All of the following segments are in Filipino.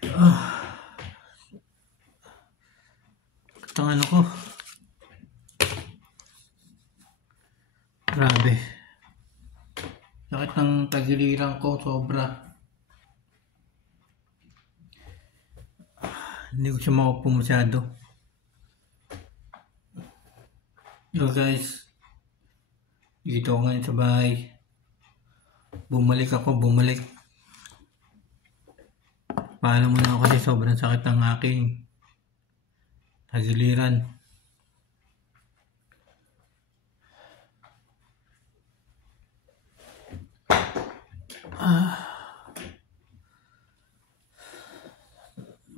Ah, ang ano ko. Grabe. Sakit ng tagiliran ko, sobra. Hindi ko siya makaupo masyado. So guys, dito ako ngayon sa bahay. Bumalik. Paano muna ako kasi sobrang sakit ng aking tagiliran.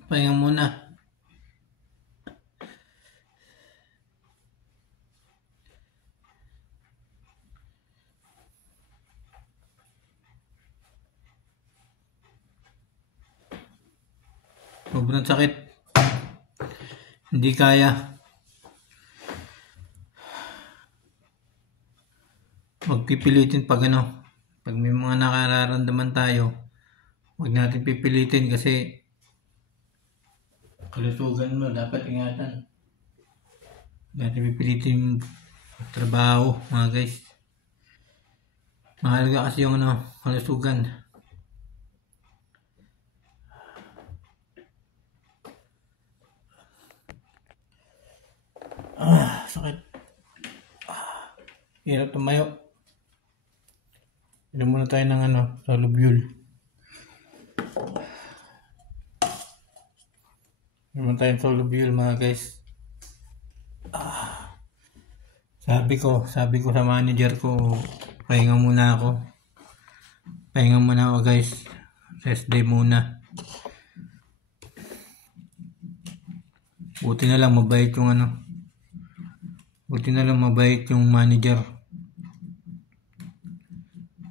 Pahinga muna. Sobrang sakit. Hindi kaya. Magpipilitin pag pag may mga nakararamdaman tayo, huwag natin pipilitin kasi kalusugan mo, dapat ingatan. Huwag natin pipilitin yung trabaho, mga guys. Mahalaga kasi yung kalusugan. Sakit. Hirap tumayo. Inom muna tayo ng Soluble. Inom muna tayo ng Soluble, mga guys. Sabi ko sa manager ko, pahinga muna ako. Pahinga muna ako, guys. Rest day muna. Buti na lang mabait yung manager.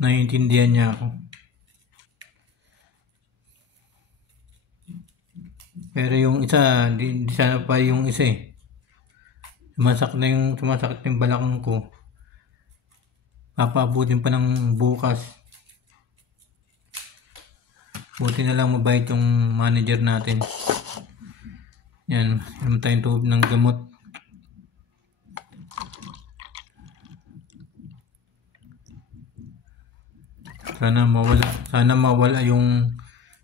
Naiintindihan niya ako. Pero yung isa, di sana pa yung isa eh. Sumasakit yung balakang ko. Papaabutin pa ng bukas. Buti na lang mabait yung manager natin. Yan, inom tayong tubig ng gamot. Sana mawala yung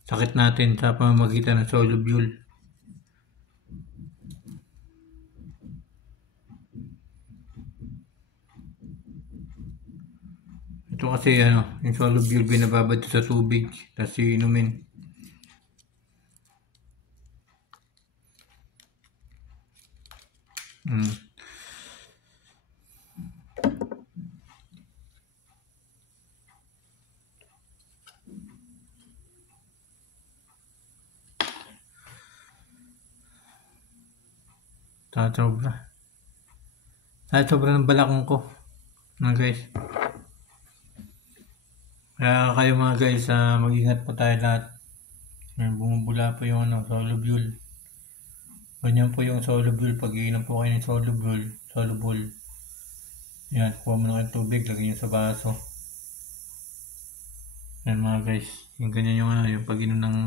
sakit natin sa pamamagitan ng Soluble. Ito kasi yung Soluble binababad sa tubig tapos inumin. Sobra ng balakang ko, mga guys. Kaya kayo mga guys, mag-ingat po tayo lahat. Bumubula po yung Soluble. Ganyan po yung Soluble. Pag iinom po kayo ng Soluble. Yan, kuha mo na kayong tubig, lagay nyo sa baso. Yan mga guys, yung ganyan yung pag-inom ng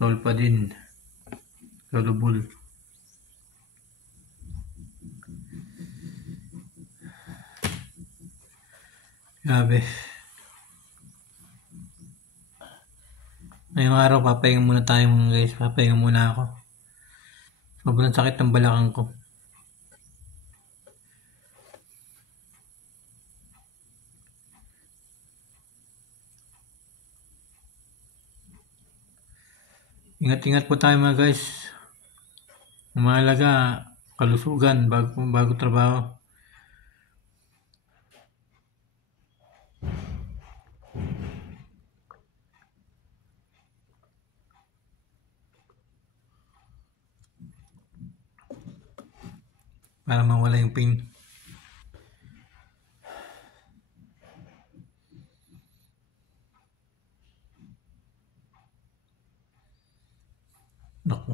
Solpadin, Soluble. Grabe. Ngayong araw, papahinga muna tayo mga guys. Papahinga muna ako. Sobrang sakit ng balakang ko. Ingat-ingat po tayo mga guys. Mahalaga, kalusugan bago trabaho. Para mawala yung pain. Naku.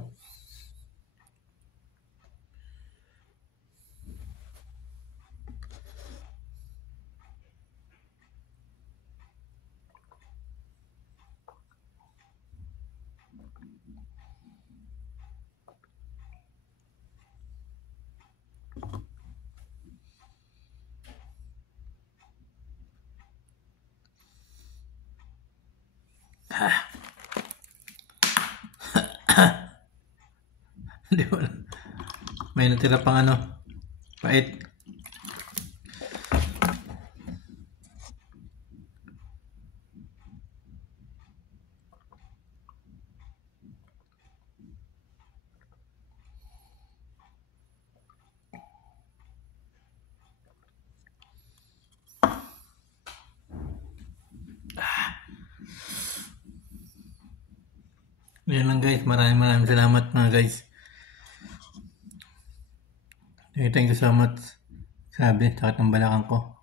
Di ba? May natira pang ano, pait. Yan lang guys, maraming salamat mga guys. Thank you so much. Sabi, sakit ng balakang ko.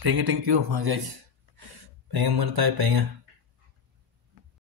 Thank you mga guys. Pahinga muna tayo, pahinga.